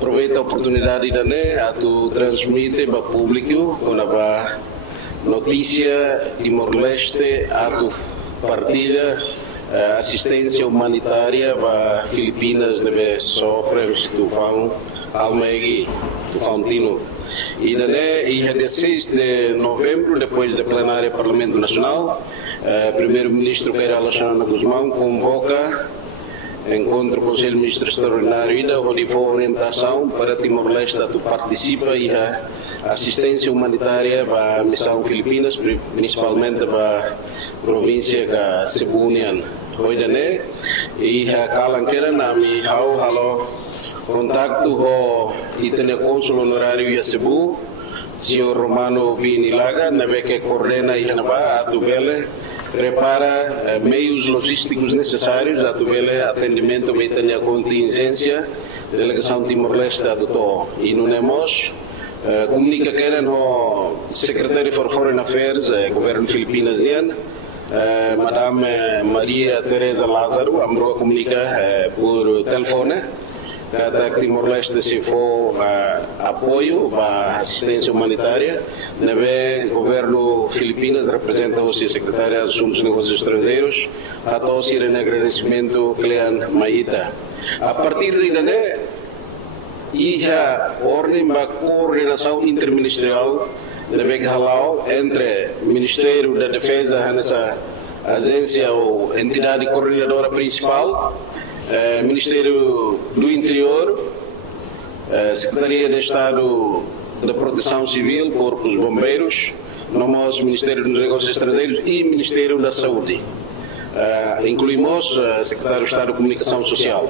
aproveita a oportunidade da tu transmite para o público quando a notícia Timor-Leste a tu partilha assistência humanitária para Filipinas deve sofrer tufão Almegi, tufão Tino. E dia 16 de novembro, depois da plenária do Parlamento Nacional, primeiro-ministro Keira Alexandre Guzmão convoca encontro com o Conselho Ministro Extraordinário onde foi orientação para Timor-Leste que participa e a assistência humanitária para a missão Filipinas, principalmente para a província de Cebu União. Hoje e a Calanqueira nami halo contato com o cônsul honorário de Cebu, senhor Romano Vinilaga, que coordena e a Tubele prepara meios logísticos necessários a Tubele atendimento a contingência delegação Timor-Leste adotou e não nós comunica que era no secretário for Foreign Affairs governo Filipinas Madame Maria Teresa Lázaro ambrou comunica por telefone cada Timor-Leste se for apoio para assistência humanitária, o governo Filipinas representa o secretário de Assuntos de Negócios Estrangeiros, a todos em agradecimento Clean Maíta. A partir de aí, e a ordem da coordenação interministerial entre o Ministério da Defesa, essa agência ou entidade coordenadora principal, Ministério do Interior, Secretaria de Estado da Proteção Civil, Corpos Bombeiros, nosso Ministério dos Negócios Estrangeiros e Ministério da Saúde. Incluímos Secretário de Estado de Comunicação Social.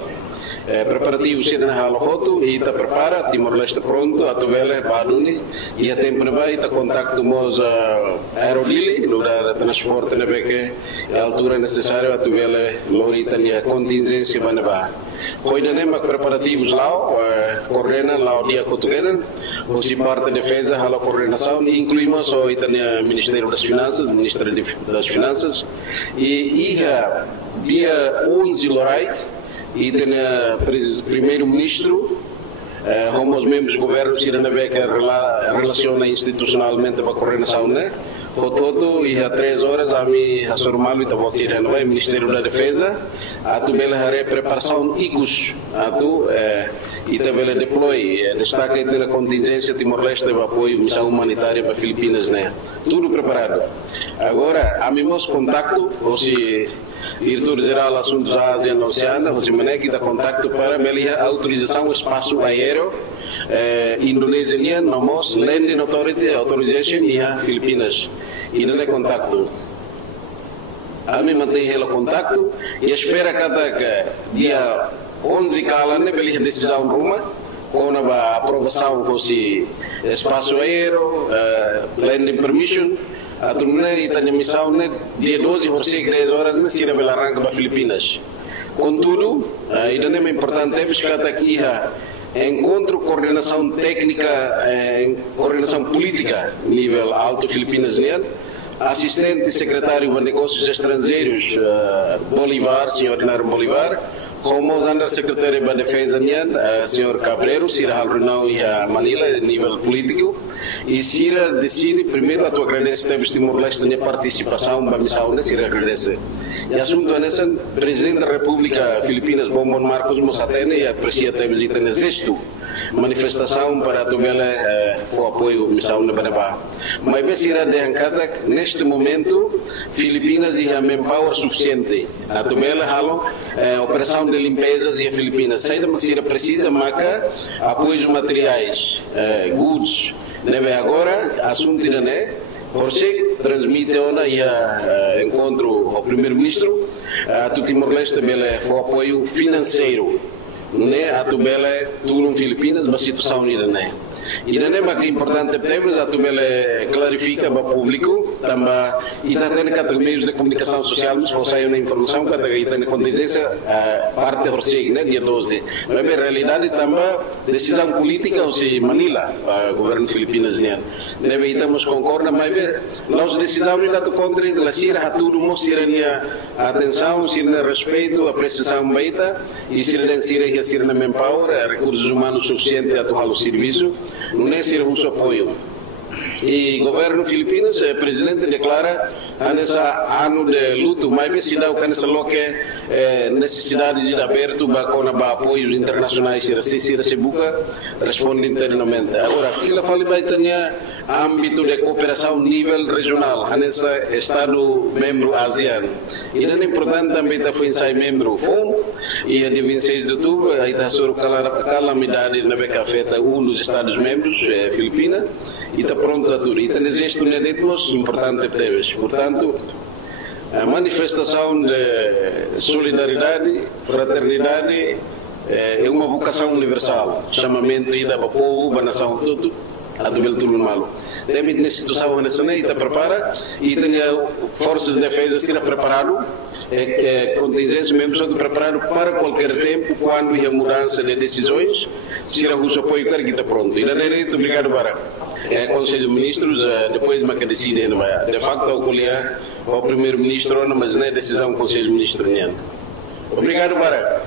Preparativo ser na Halofoto e está prepara, Timor-Leste pronto, a Tuvele, Baduni, e a tempo vai, está contacto a Aerolili, no da transporte na BQ, a altura necessária, a Tuvele, Lorita, e a contingência vai levar. Hoje nem preparativos lá, coordena lá o dia cotugueira, o parte da defesa, a coordenação, e incluímos o Ministério das Finanças, Ministério das Finanças, e dia 11 Lorai, e tem o primeiro-ministro, como os membros do governo, se não que relaciona institucionalmente com a coordenação, o todo, e há 3 horas, a mim, a Sormalo, e o Ministério da Defesa, a tu bela preparação ICUS, a tu, e também deploy, destaca entre a contingência Timor-Leste de apoio missão humanitária para Filipinas, tudo preparado. Agora, há mesmo contato, ou se diretor-geral Assuntos Ásia e Oceana, o Simone, que dá contato para a autorização do espaço aéreo indonesiano, nomos Landing Authority Authorization e a Filipinas. E não é contato. A mim mantém o contato e espera cada dia 11 calane pela decisão Roma, com a aprovação do espaço aéreo, landing permission, a turma e a missão dia 12 ou 3 horas na Sira pela arranca para Filipinas. Contudo, ainda é importante buscar aqui encontro coordenação técnica, coordenação política nível alto Filipinas, assistente secretário de Negócios Estrangeiros Bolivar, senhor Inário Bolivar, como o secretário da Defesa, senhor Cabreiro, Sira Halrunão e a Manila, nível político, e Sira decide, primeiro, a tua agradece, teve Timor-Leste na participação da missão, Sira agradece. E assunto é nesse, Presidente da República Filipinas, Bongbong Marcos Mossatene, e aprecia, teve de sexto manifestação para tomar o apoio à missão de Banabá. Mas bem será de arrancada neste momento Filipinas e a manpower suficiente a tomar a operação de limpezas e a Filipinas. Saída mas será precisa marcar apoios materiais, goods. Deve agora assunto ainda você transmite e encontro ao primeiro-ministro a Timor-Leste também foi apoio financeiro. A Tubela, tudo em Filipinas, uma situação ainda E não é mais importante temos a tumela clarifica para o público também e está tendo cada meios de comunicação social mas for sair uma informação cada vez tem contingência parte do RCEG, né, dia 12. Mas a realidade também decisão política ou se Manila o governo Filipinas né. Deve estamos concordam mas nós decisões da contra a Sira a tudo mostrar a atenção, se não respeito, a precisão baita e se não se não manpower, recursos humanos suficientes a atuar o serviço, não é ser o apoio. E o governo Filipinas, o presidente declara nesse ano de luto, mas se dá o que nessa loca necessidade de aberto com apoios internacionais se busca responde internamente. Agora, se ela fala vai ter âmbito de cooperação nível regional, nesse estado membro ASEAN. E é importante também que foi ensaio membro FOM e a de 26 de outubro aí está sobre calamidade na beca afeta dos estados membros Filipinas e está pronto a tudo. Então existe um edito importante teves. Portanto, a manifestação de solidariedade, fraternidade é uma vocação universal, chamamento ida para o povo, para a nação tudo. A do tudo malo. Deve ter situação nessa lei está prepara e tem forças de defesa se preparado, contingência mesmo só preparado para qualquer tempo quando há mudança de decisões, se o seu apoio que está pronto. E na lei obrigado para Conselho de Ministros depois mas que decide de facto o primeiro-ministro mas não é decisão do Conselho de Ministros. Obrigado para